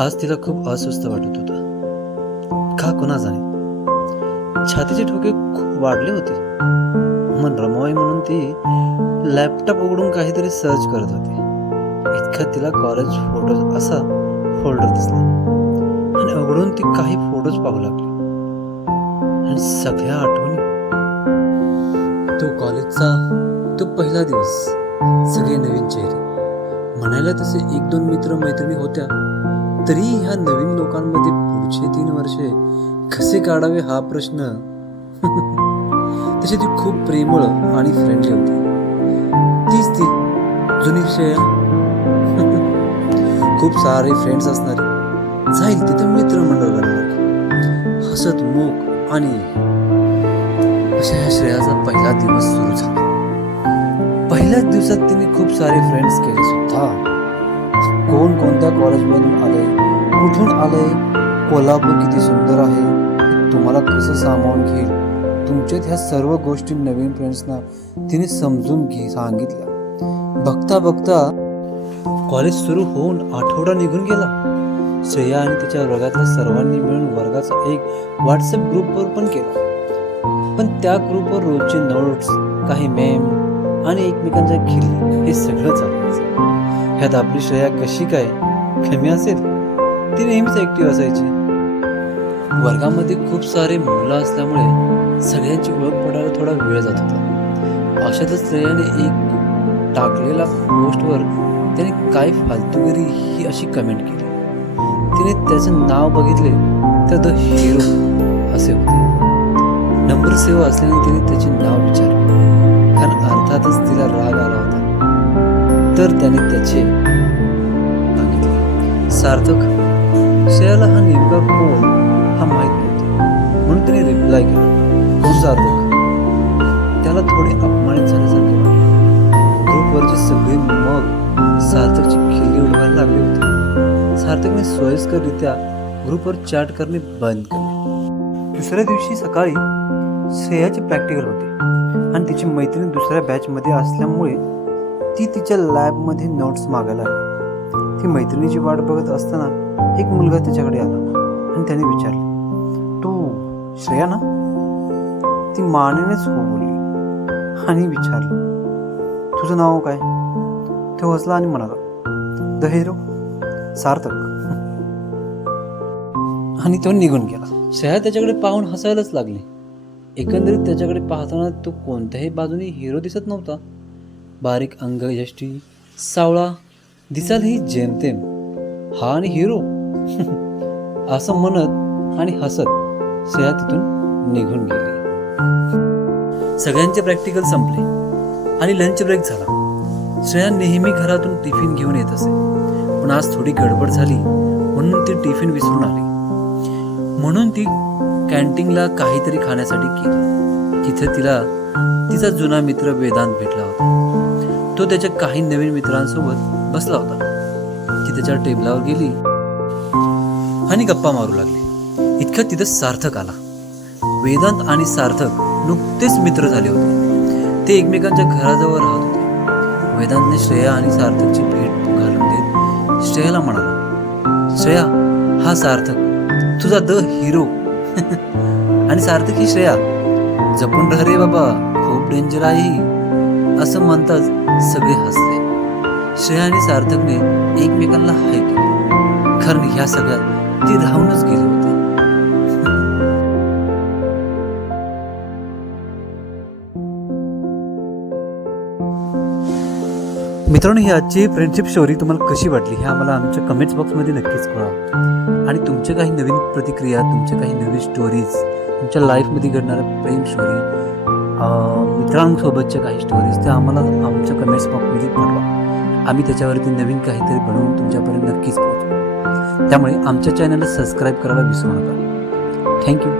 आज तिला खूप अस्वस्थ वाटत होता. का कुणा जाणे छातीचे ठोके खूप वाढले होते. मन रमावे म्हणून ती लॅपटॉप उघडून काहीतरी सर्च करत होती. इतका तिला कॉलेज फोटोज असा फोल्डर दिसला. आणि उघडून ती काही फोटोज पाहू लागली. आणि सगळ्या आठवणी. तो कॉलेजचा तो पहिला दिवस. सगळे नवीन चेहरे. म्हणायला तसे एक दोन मित्र मैत्रिणी होत्या. तरी ह्या नवीन लोकांमध्ये पुढचे तीन वर्षे कसे काढावे हा प्रश्न? तशी ती खूप प्रेमळ आणि फ्रेंडली होती. तीच ती जुनी श्रेया. खूप सारे फ्रेंड्स असणारे. जाईल तिथं मित्रमंडळ बनणार हसत मूक आणि अशा श्रेयाचा पहिला दिवस सुरू झाला. पहिल्याच दिवसात तिने खूप सारे फ्रेंड्स केले सुद्धा. कोण कोणत्या कॉलेजमधून आले कुठून आले कोल्हापूर किती सुंदर आहे. तुम्हाला कसं सामावून घेईल? तुमच्यात ह्या सर्व गोष्टी नवीन फ्रेंड्सना तिने समजून घे सांगितल्या बघता बघता कॉलेज सुरू होऊन आठवडा निघून गेला. श्रेया आणि तिच्या वर्गातल्या सर्वांनी मिळून वर्गाचा एक व्हॉट्सअप ग्रुपवर पण केला. पण त्या ग्रुपवर रोजचे नोट्स काही मेम आणि एकमेकांच्या खिल्ली हे सगळं चालायचं ह्यात आपली श्रेया कशी काय कमी असेल? ती नेहमीच ऍक्टिव्ह असायची. वर्गामध्ये खूप सारे मुलं असल्यामुळे सगळ्यांची ओळख पडायला थोडा वेळ जात होता. अशातच श्रेयाने एक टाकलेल्या पोस्टवर त्याने काय फालतूगिरी ही अशी कमेंट केली. तिने त्याचं नाव बघितले तर द हिरो असे होते. नंबर सेवा असल्याने तिने त्याचे नाव विचारले. कारण अर्थातच तिला राग आला होता. तर त्याने त्याचे सांगितले. सार्थक श्रेयाला हा नेमका कोण हा माहीत नव्हता. म्हणून त्याने रिप्लाय केला. कोण सार्थक. त्याला थोडे अपमानित झाल्यासारखे वाटले. ग्रुपवरचे सगळे मग सार्थकची खिल्ली उडवायला लागले होते. सार्थकने सोयीस्कररित्या ग्रुपवर चॅट करणे बंद केले. दुसऱ्या दिवशी सकाळी श्रेयाचे प्रॅक्टिकल होते. आणि तिची मैत्रीण दुसऱ्या बॅचमध्ये असल्यामुळे ती तिच्या लॅबमध्ये नोट्स मागायला आली. ती मैत्रिणीची वाट बघत असताना एक मुलगा तिच्याकडे आला आणि त्याने विचारले तू श्रेया ना? ती मानेनेच हो बोलली आणि विचारलं तुझं नाव काय? तो हसला आणि म्हणाला द हिरो सार्थक. आणि तो निघून गेला. श्रेया त्याच्याकडे पाहून हसायलाच लागली. एकंदरीत त्याच्याकडे पाहताना तो कोणत्याही बाजूने हिरो दिसत नव्हता. बारीक अंग यष्टी सावळा दिसायलाही जेमतेम. हा आणि हिरो. असं म्हणत आणि हसत श्रेया तिथून निघून गेली. सगळ्यांचे प्रॅक्टिकल संपले आणि लंच ब्रेक झाला. श्रेया नेहमी घरातून टिफिन घेऊन येत असे. पण आज थोडी गडबड झाली म्हणून ती टिफिन विसरून आली. म्हणून ती कॅन्टीनला काहीतरी खाण्यासाठी गेली. तिथे तिला तिचा जुना मित्र वेदांत भेटला होता. तो त्याच्या काही नवीन मित्रांसोबत बसला होता. ती त्याच्या टेबलावर गेली आणि गप्पा मारू लागली. इतक्यात तिथं सार्थक आला. वेदांत आणि सार्थक नुकतेच मित्र झाले होते. ते एकमेकांच्या घराजवळ राहत होते. वेदांतने श्रेया आणि सार्थकची भेट घालून देत श्रेयाला म्हणाला श्रेया हा सार्थक तुझा द हिरो. आणि सार्थक ही श्रेया जपून राह रे बाबा खूप डेंजर आहे ही. असं म्हणताच सगळे हसले. श्रेया आणि सार्थकने एकमेकांना हाय केली. कारण ह्या सगळ्यात ती राहूनच गेले होते. मित्रांनो ही आजची फ्रेंडशिप स्टोरी तुम्हाला कशी वाटली हे आम्हाला आमच्या कमेंट्स बॉक्समध्ये नक्कीच कळा आणि तुमच्या काही नवीन प्रतिक्रिया तुमच्या काही नवीन स्टोरीज तुमच्या लाईफमध्ये घडणाऱ्या प्रेम स्टोरी मित्रांसोबतच्या काही स्टोरीज त्या आम्हाला आमच्या कमेंट्स बॉक्समध्ये पाठवा. आम्ही त्याच्यावरती नवीन काहीतरी बनवून तुमच्यापर्यंत नक्कीच पोहोचू त्यामुळे आमच्या चॅनलला सबस्क्राईब करायला विसरू नका. थँक्यू